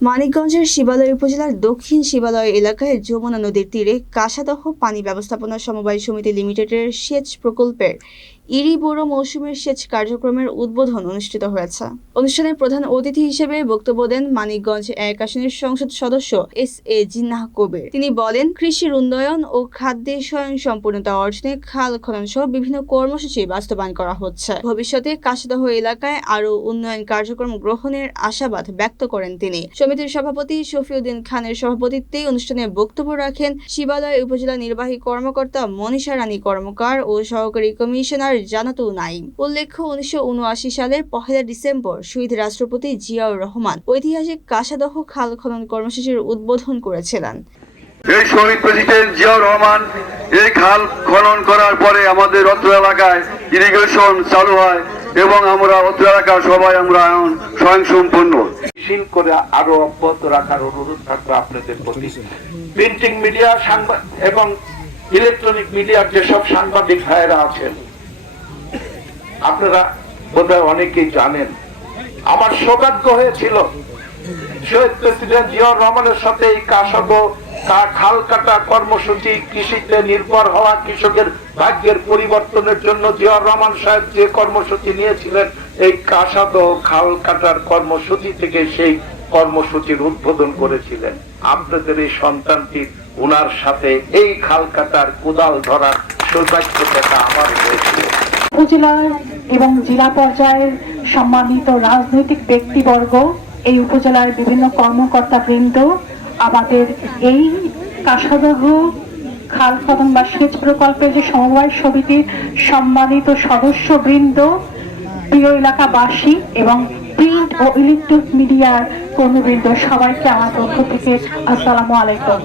মানিকগঞ্জের শিবালয় উপজেলার দক্ষিণ শিবালয় এলাকায় যমুনা নদীর তীরে কাসাদহ পানি ব্যবস্থাপনা সমবায় সমিতি লিমিটেডের সেচ প্রকল্পের ইরি বোরো মৌসুমের সেচ কার্যক্রমের উদ্বোধন অনুষ্ঠিত হয়েছে। অনুষ্ঠানে প্রধান অতিথি হিসেবে বক্তব্য দেন মানিকগঞ্জ ১ আসনের সংসদ সদস্য এস.এ. জিন্নাহ কবির। তিনি বলেন, কৃষির উন্নয়ন ও খাদ্যে স্বয়ংসম্পূর্ণতা অর্জনে খাল খনন সহ বিভিন্ন কর্মসূচি বাস্তবায়ন করা হচ্ছে। ভবিষ্যতে কাসাদহ এলাকায় আরও উন্নয়ন কার্যক্রম গ্রহণের আশাবাদ ব্যক্ত করেন তিনি। সমিতির সভাপতি শফিউদ্দিন খানের সভাপতিত্বে অনুষ্ঠানে বক্তব্য রাখেন শিবালয় উপজেলা নির্বাহী কর্মকর্তা মনীষা রানী কর্মকার ও সহকারী কমিশনার জানাতুল নাঈম। উল্লেখ্য, ১৯৭৯ সালের ১ ডিসেম্বর শহীদ রাষ্ট্রপতি জিয়াউর রহমান ঐতিহাসিক কাসাদহ খাল খনন কর্মসূচির উদ্বোধন করেছিলেন। এই শহীদ প্রেসিডেন্ট জিয়াউর রহমান এই খাল খনন করার পরে আমাদের অত্র এলাকায় ইরিগেশন চালু হয় এবং আমরা অত্র এলাকার সবাই আমরা স্বয়ংসম্পূর্ণ করে আরো অব্যাহত রাখার অনুরোধ থাকবে আপনাদের প্রতি। প্রিন্টিং মিডিয়া এবং ইলেকট্রনিক মিডিয়ার যেসব সাংবাদিক ভাইয়েরা আছেন, আপনারা বোধহয় অনেকেই জানেন, আমার সৌভাগ্য হয়েছিল শহীদ প্রেসিডেন্ট জিয়াউর রহমানের সাথে এই খাল কাটা কর্মসূচি, কৃষিতে নির্ভর হওয়া কৃষকের ভাগ্যের পরিবর্তনের জন্য জিয়াউর রহমান সাহেব যে কর্মসূচি নিয়েছিলেন, এই কাসাদহ খাল কাটার কর্মসূচি থেকে সেই কর্মসূচির উদ্বোধন করেছিলেন। আপনাদের এই সন্তানটি উনার সাথে এই খাল কাটার কোদাল ধরার সৌভাগ্যটা আমার হয়েছিল। উপজেলার এবং জেলা পর্যায়ের সম্মানিত রাজনৈতিক ব্যক্তিবর্গ, এই উপজেলার বিভিন্ন কর্মকর্তা বৃন্দ, আমাদের এই কাসাদহ খাল খনন বা সেচ প্রকল্পের যে সমবায় সমিতির সম্মানিত সদস্য বৃন্দ, প্রিয় এলাকাবাসী এবং প্রিন্ট ও ইলেকট্রনিক মিডিয়ার কর্মীবৃন্দ, সবাইকে আমার পক্ষ থেকে আসসালামু আলাইকুম।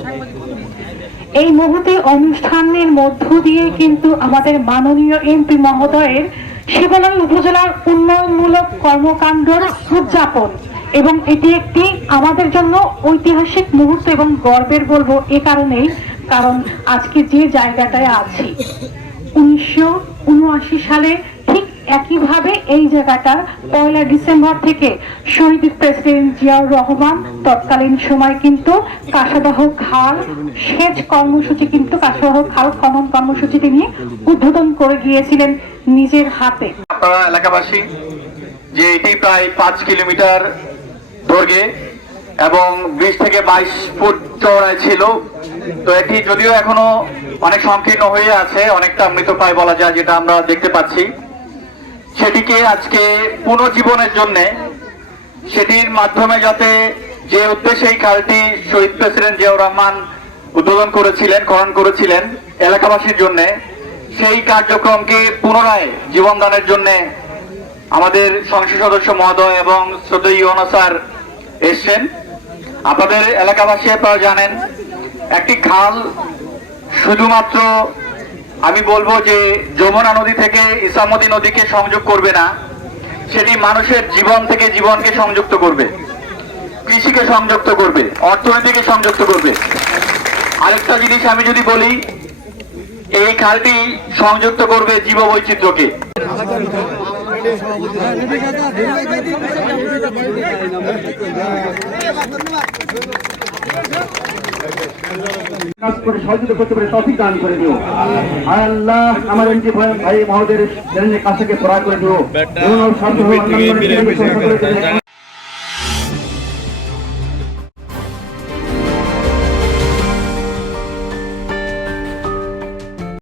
এই মুহূর্তে অনুষ্ঠানের মধ্য দিয়ে কিন্তু আমাদের মাননীয় এমপি মহোদয়ের শিবালয় উপজেলার উন্নয়নমূলক কর্মকাণ্ডের উদযাপন, এবং এটি একটি আমাদের জন্য ঐতিহাসিক মুহূর্ত এবং গর্বের বলবো এ কারণেই, কারণ আজকে যে জায়গাটায় আছি ১৯৭৯ সালে ঠিক একইভাবে এই জায়গাটা ১ ডিসেম্বর থেকে শহীদ প্রেসিডেন্ট জিয়াউর রহমান তৎকালীন সময় কিন্তু কাসাদহ খাল সেচ কর্মসূচি কিন্তু কাসাদহ খাল খনন কর্মসূচি তিনি উদ্বোধন করে গিয়েছিলেন নিজের হাতে। আপনারা এলাকাবাসী যে এটি প্রায় ৫ কিলোমিটার দৈর্ঘ্যে এবং ২০ থেকে ২২ ফুট চওড়ায় ছিল। তো এটি যদিও এখনো অনেক সংকীর্ণ হয়ে আছে, অনেকটা মৃতপ্রায় বলা যায়, যেটা আমরা দেখতে পাচ্ছি, সেটিকে আজকে পুনর্জীবনের জন্য, সেটির মাধ্যমে যাতে যে উদ্দেশ্যে এই খালটি শহীদ প্রেসিডেন্ট জিয়াউর রহমান উদ্বোধন করেছিলেন, খনন করেছিলেন এলাকাবাসীর জন্য, সেই কার্যক্রমকে পুনরায় জীবনদানের জন্য আমাদের সংসদ সদস্য মহোদয় এবং শ্রদ্ধেয় ইউনো স্যার এসছেন। আপনাদের এলাকাবাসী আপনারা জানেন, একটি খাল শুধুমাত্র আমি বলবো যে যমুনা নদী থেকে ইসামতি নদীকে সংযোগ করবে না, সেটি মানুষের জীবন থেকে জীবনকে সংযুক্ত করবে, কৃষিকে সংযুক্ত করবে, অর্থনীতিকে সংযুক্ত করবে। আরেকটা জিনিস আমি যদি বলি, এই খালটি সংযুক্ত করবে জীববৈচিত্র্যকে। কাজ করে সহযোগিতা করতে পারে তৌফিক দান করে দিও। আয় আল্লাহ, আমার এমপি ভাই মহোদয়ের কাজটাকে পুরা করে দিও।